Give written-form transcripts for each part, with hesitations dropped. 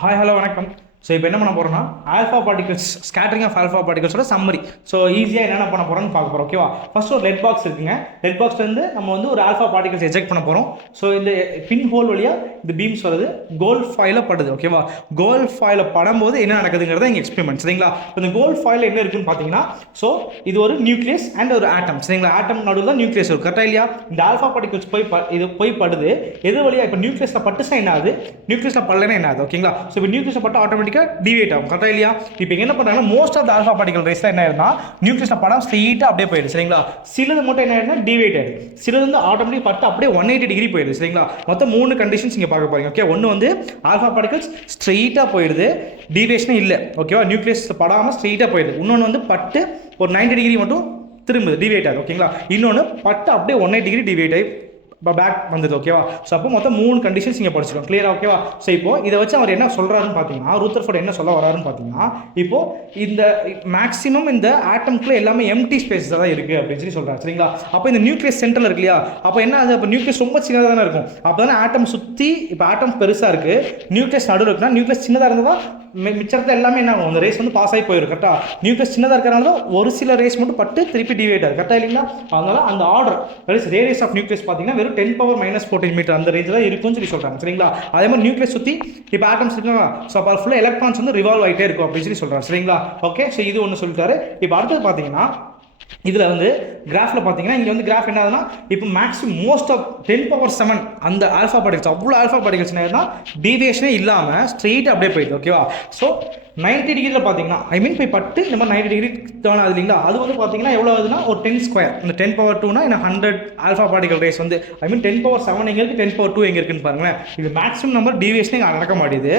Hi hello வணக்கம். So இப்போ என்ன பண்ண போகிறோம்னா alpha particles scattering of alpha பார்ட்டிகல்ஸோட சம்மரி. ஸோ ஈஸியாக என்னென்ன பண்ண போகிறோம்னு பார்க்க போகிறோம். ஓகேவா? ஃபர்ஸ்ட் ஒரு லெட் பாக்ஸ் இருக்குங்க. லெட் பாக்ஸ்லேருந்து நம்ம வந்து ஒரு ஆல்ஃபா பார்ட்டிகல்ஸ் எஜெக்ட் பண்ண போகிறோம். ஸோ இந்த பின் ஹோல் வழியாக இந்த பீம்ஸ் வருது, கோல்ட் ஃபாயில் படுது. ஓகேவா? கோல்ட் ஃபாயில் படும்போது என்ன நடக்குதுங்கிறத இங்கே எக்ஸ்பெரிமெண்ட். சரிங்களா? இந்த கோல்ட் ஃபாயில் என்ன இருக்குன்னு பார்த்தீங்கன்னா, ஸோ இது ஒரு நியூக்ளியஸ் அண்ட் ஒரு ஆட்டம். சரிங்களா? ஆட்டம் நடுவில் தான் நியூக்ளியஸ் இருக்கும். கரெக்டாக இல்லையா? இந்த ஆல்ஃபா பார்ட்டிகல்ஸ் இது போய் படுது. எது வழியாக இப்போ நியூக்ளியஸில் பட்டுச்சா என்ன ஆகுது, நியூக்ளியஸில் படலைன்னா என்ன ஆகுது? ஓகேங்களா? ஸோ இப்போ நியூக்ளியஸில் பட்டு ஆட்டோமேட்டிக்காக டிவேட் ஆகும். கரெக்டாக இல்லையா? இப்போ என்ன பண்ணுறாங்கன்னா, most of the alpha particle ரேஸ்ல என்ன ஆயிருந்தா நியூக்ளியஸில் படம் ஸ்ட்ரெயிட்டாக அப்படியே போயிடுது. சரிங்களா? சிலது மட்டும் என்ன ஆயிருந்தா டிவேட் ஆயிடுது. சிலது வந்து ஆட்டோமேட்டிக் பட்டு அப்படியே 180 டிகிரி போயிடுது. சரிங்களா? மொத்தம் 3 கண்டிஷன்ஸ் இங்கே பார்க்க போறீங்க. ஓகே, ஒன்று வந்து ஆல்ஃபா பார்ட்டிகல்ஸ் ஸ்ட்ரெயிட்டாக போயிடுது, டிவேஷனே இல்லை. ஓகேவா? நியூக்ளியஸ் படாமல் ஸ்ட்ரெயிட்டாக போயிடுது. இன்னொன்று வந்து பட்டு ஒரு 90 டிகிரி மட்டும் திரும்புது, டிவேட் ஆகுது. ஓகேங்களா? இன்னொன்று பட்டு அப்படியே 180 டிகிரி டிவேட் ஆகி பேக் வந்தது. ஓகேவா? ஸோ அப்போ மொத்தம் 3 கண்டிஷன்ஸ் இங்கே படிச்சிடும். கிளியரா? ஓகேவா? ஸோ இப்போ இதை வச்சு அவர் என்ன சொல்றாருன்னு பார்த்தீங்கன்னா, ரூதர்ஃபோர்ட் என்ன சொல்ல வராருன்னு பார்த்தீங்கன்னா, இப்போ இந்த மேக்ஸிமம் இந்த ஆட்டம்குள்ள எல்லாமே எம்டி ஸ்பேஸ் தான் இருக்கு அப்படின்னு சொல்லி சொல்றாரு. சரிங்களா? அப்போ இந்த நியூக்ளியஸ் சென்டர்ல இருக்கு இல்லையா, அப்போ என்ன ஆகுது, அப்போ நியூக்ளியஸ் ரொம்ப சின்னதாக தானே இருக்கும். அப்போ தானே ஆட்டம் சுற்றி, இப்போ ஆட்டம் பெருசாக இருக்கு, நியூக்ளியஸ் நடுவில் இருக்குன்னா நியூக்ளியஸ் சின்னதாக இருந்தால் மிச்சத்தை எல்லாமே என்ன ஆகும், அந்த ரேஸ் வந்து பாஸ் ஆகி போயிடும். கரெக்டா? நியூக்ளியஸ் சின்னதாக இருக்கிறனால தான் ஒரு சில ரேஸ் மட்டும் பட்டு திருப்பி டிவேட் ஆகுது. கரெக்டாக இல்லைங்களா? அதனால அந்த ஆர்டர் ரேடியஸ் ஆஃப் நியூக்ளியஸ் பார்த்தீங்கன்னா வெறும் 10⁻⁻14 மீட்டர் அந்த ரேஞ்ச் தான் இருக்கும்னு சொல்லி சொல்றாங்க. சரிங்களா? அதே மாதிரி நியூக்ளியஸ் சுற்றி இப்போ ஆட்டம்ஸ் இருக்குங்களா, ஸோ அப்போ ஃபுல்லாக எலக்ட்ரான்ஸ் வந்து ரிவால்வ் ஆகிட்டே இருக்கும் அப்படின்னு சொல்லி சொல்றாங்க. சரிங்களா? ஓகே, ஸோ இது ஒன்று சொல்லிட்டாரு. இப்போ அடுத்தது பார்த்தீங்கன்னா, இதில் வந்து கிராஃபில் பார்த்தீங்கன்னா, இங்கே வந்து கிராஃப் என்ன ஆகுதுன்னா, இப்போ மேக்ஸிமம் மோஸ்ட் ஆஃப் 10⁻7 அந்த ஆல்ஃபா பார்ட்டிகல்ஸ், அவ்வளோ ஆல்ஃபா பார்ட்டிகல்ஸ் என்ன டீவியேஷனே இல்லாமல் ஸ்ட்ரெயிட் அப்படியே போயிடுது. ஓகேவா? ஸோ 90 டிகிரியில் பார்த்தீங்கன்னா, ஐ மீன் போய் பட்டு இந்த மாதிரி 90 டிகிரி டேர்ன் ஆகுது இல்லைங்களா, அது வந்து பார்த்தீங்கன்னா எவ்வளோ ஆகுதுன்னா ஒரு 10 ஸ்கொயர். இந்த 10⁻2னா இந்த 100 ஆல்ஃபா பார்ட்டிகல் ரேஸ் வந்து ஐ மீன் 10⁻7 எங்கே இருக்குது, 10⁻2 எங்கே இருக்குன்னு பாருங்களேன். இது மேக்ஸிமம் நம்பர் டீவியேஷனே நடக்க மாட்டேது.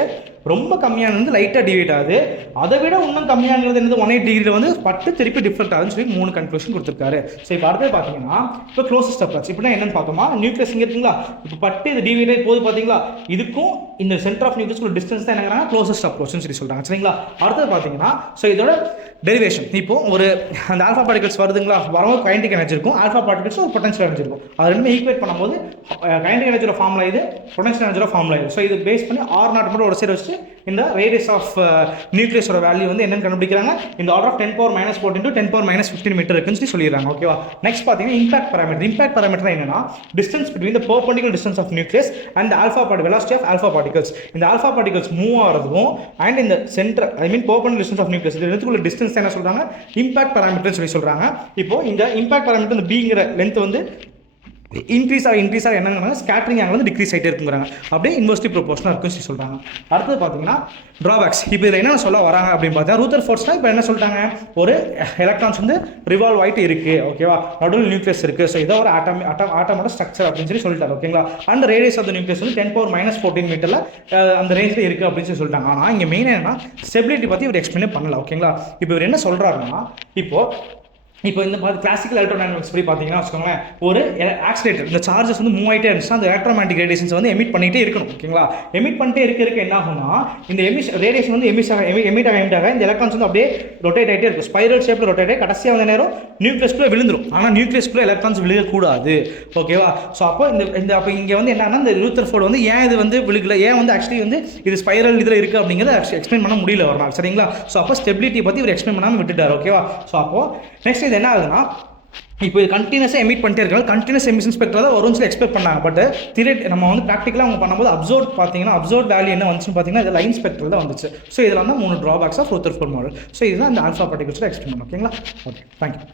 ரொம்ப கம்மியானது வந்து லைட்டாக டிவேட் ஆகுது. அதை விட இன்னும் கம்மியானது என்னது 180 டிகிரியில் வந்து பட்டு திருப்பி டிஃப்ரெண்ட் ஆகுதுன்னு சொல்லி 3 கன்க்ளூஷன் கொடுத்துருக்காரு. ஸோ இப்போ அடுத்தது பார்த்தீங்கன்னா, இப்போ க்ளோசஸ்ட் அப்ரோச். இப்போ என்னன்னு பார்த்தோமா, நியூக்ளியஸ் இங்கே இருக்குங்களா, இப்போ பட்டு இது டிவேட் ஆகி போது பார்த்தீங்களா, இதுக்கும் இந்த சென்டர் ஆஃப் நியூக்ளியஸ் டிஸ்டன்ஸ் தான் என்னங்கிறாங்க க்ளோசஸ்ட் அப்ரோச்னு சொல்லி சொல்கிறாங்க. சரிங்களா? அடுத்தது பார்த்தீங்கன்னா, ஸோ இதோட டெரிவேஷன், இப்போ ஒரு அந்த ஆல்ஃபா பார்ட்டிகல்ஸ் வருதுங்களா, வரும்போது கைனடிக் எனர்ஜி இருக்கும், ஆல்ஃபா பார்ட்டிகல்ஸ் ஒரு பொட்டன்ஷியல் எனர்ஜி இருக்கும். அது ரெண்டுமே ஈக்குவேட் பண்ணும்போது கைனடிக் எனர்ஜியோட ஃபார்முலா இது, பொட்டன்ஷியல் எனர்ஜியோட ஃபார்முலா இது. ஸோ இது பேஸ் பண்ணி R0 மட்டும் ஒரு சைடு வச்சு இந்த ரேடியஸ் ஆஃப் நியூக்ளியஸோட வேல்யூ வந்து என்னன்னு கண்டுபிடிக்கிறாங்க, இந்த ஆர்டர் ஆஃப் 10⁻⁻14 to 10⁻⁻15 மீட்டர் இருக்குன்னு சொல்லிடுறாங்க. ஓகேவா? நெக்ஸ்ட் பார்த்தீங்கன்னா இம்பாக்ட் பாராமீட்டர். இம்பாக்ட் பாராமீட்டர் என்னன்னா, distance between the perpendicular distance of nucleus and alpha particle, velocity of alpha particles. இந்த ஆல்ஃபா பார்ட்டிகல்ஸ் மூவ் ஆகிறதுக்கும் அண்ட் இந்த centre I mean perpendicular distance of nucleus, இந்த ரெண்டுக்குள்ள டிஸ்டன்ஸ் என்ன சொல்றாங்க, impact பாராமீட்டர்னு சொல்லி சொல்றாங்க. இப்போ இந்த இம்பாக்ட் பாராமீட்டர் இந்த பிங்கிற லென்த் வந்து இன்க்ரீஸ் ஆக என்னங்கிறாங்க, ஸ்கேட்டரிங் ஆங்கிள் வந்து டிக்ரீஸ் ஆகிட்டே இருக்குங்கிறாங்க. அப்படியே இன்வெர்ஸ்லி ப்ரொபோர்ஷனாக இருக்குன்னு சொல்லி சொல்கிறாங்க. அடுத்தது பார்த்தீங்கன்னா ட்ராபேக்ஸ். இப்போ இதில் என்ன சொல்ல வராங்க அப்படின்னு பார்த்தா, ரூதர்ஃபோர்ட்ஸ்னா இப்போ என்ன சொல்லிட்டாங்க, ஒரு எலக்ட்ரான்ஸ் வந்து ரிவால்வ் ஆகிட்டு இருக்கு. ஓகேவா? நடுவில் நியூக்ளியஸ் இருக்கு. ஸோ இதோ ஒரு ஆட்டமோட ஸ்ட்ரக்சர் அப்படின்னு சொல்லிட்டாரு. ஓகேங்களா? அந்த ரேடியஸ் ஆஃப் த நியூக்ளியஸ் வந்து 10⁻⁻14 மீட்டரில் அந்த ரேஞ்சில் இருக்குது அப்படின்னு சொல்லிட்டாங்க. ஆனால் இங்கே மெயின் என்னன்னா, ஸ்டெபிலிட்டி பற்றி இவர் எக்ஸ்பிளைன் பண்ணல. ஓகேங்களா? இப்போ இவர் என்ன சொல்கிறாருன்னா, இப்போ இந்த மாதிரி கிளாசிக்கல் எலக்ட்ரோடைனமிக்ஸ் படி பார்த்தீங்கன்னா வச்சுக்கோங்களேன், ஒரு ஆக்சிலேட்டர் இந்த சார்ஜஸ் வந்து மூவ் ஆகிட்டே இருந்துச்சுன்னா அந்த எலக்ட்ரோமேட்டிக் ரேடியேஷன்ஸ் வந்து எமிட் பண்ணிகிட்டே இருக்கணும். ஓகேங்களா? எமிட் பண்ணிட்டே இருக்க என்ன ஆகும்னா, இந்த ரேடியேஷன் வந்து எமிட் ஆக இந்த எலக்ட்ரான்ஸ் வந்து அப்படியே ரொட்டேட் ஆகிட்டே இருக்கும், ஸ்பைரல் ஷேப்பில் ரொட்டேட் ஆகி கடைசியாக வந்த நேரம் நியூக்ளியஸ்குள்ளே விழுந்துடும். ஆனால் நியூக்ளியஸ்குள்ளே எலக்ட்ரான்ஸ் விழுகக்கூடாது. ஓகேவா? ஸோ அப்போ அப்போ இங்கே வந்து என்னன்னா, இந்த ரூதர்ஃபோர்ட் வந்து ஏன் இது வந்து விழுகல, ஏன் வந்து ஆக்சுவலி வந்து இது ஸ்பைரல் இதில் இருக்குது அப்படிங்கிறத எக்ஸ்பிளைன் பண்ண முடியல ஒரு நாள். சரிங்களா? ஸோ அப்போ ஸ்டெபிலிட்டி பற்றி இவர் எக்ஸ்பிளைன் பண்ணாமல் விட்டுட்டார். ஓகேவா? ஸோ அப்போ நெக்ஸ்ட் இது என்ன ஆகுதுன்னா, இப்போ இது கண்டினியூஸாக எமிட் பண்ணிட்டே இருக்காங்க, கண்டினியூஸ் எமிஷன் ஸ்பெக்ட்ரல் தான் வரும்னு சொல்லி எக்ஸ்பெக்ட் பண்ணாங்க. பட் நம்ம வந்து ப்ராக்டிக்கலாக அவங்க பண்ணும்போது அப்சர்வ் வேல்யூ என்ன வந்துச்சுன்னு பார்த்தீங்கன்னா, இது லைன் ஸ்பெக்ட்ரல் தான் வந்துச்சு. ஸோ இதில் வந்து 3 drawbacks of Rutherford model. So இதுதான் இந்த ஆல்ஃபா பார்ட்டிகல்ஸோட எக்ஸ்பிளைன். ஓகேங்களா? Okay, thank you.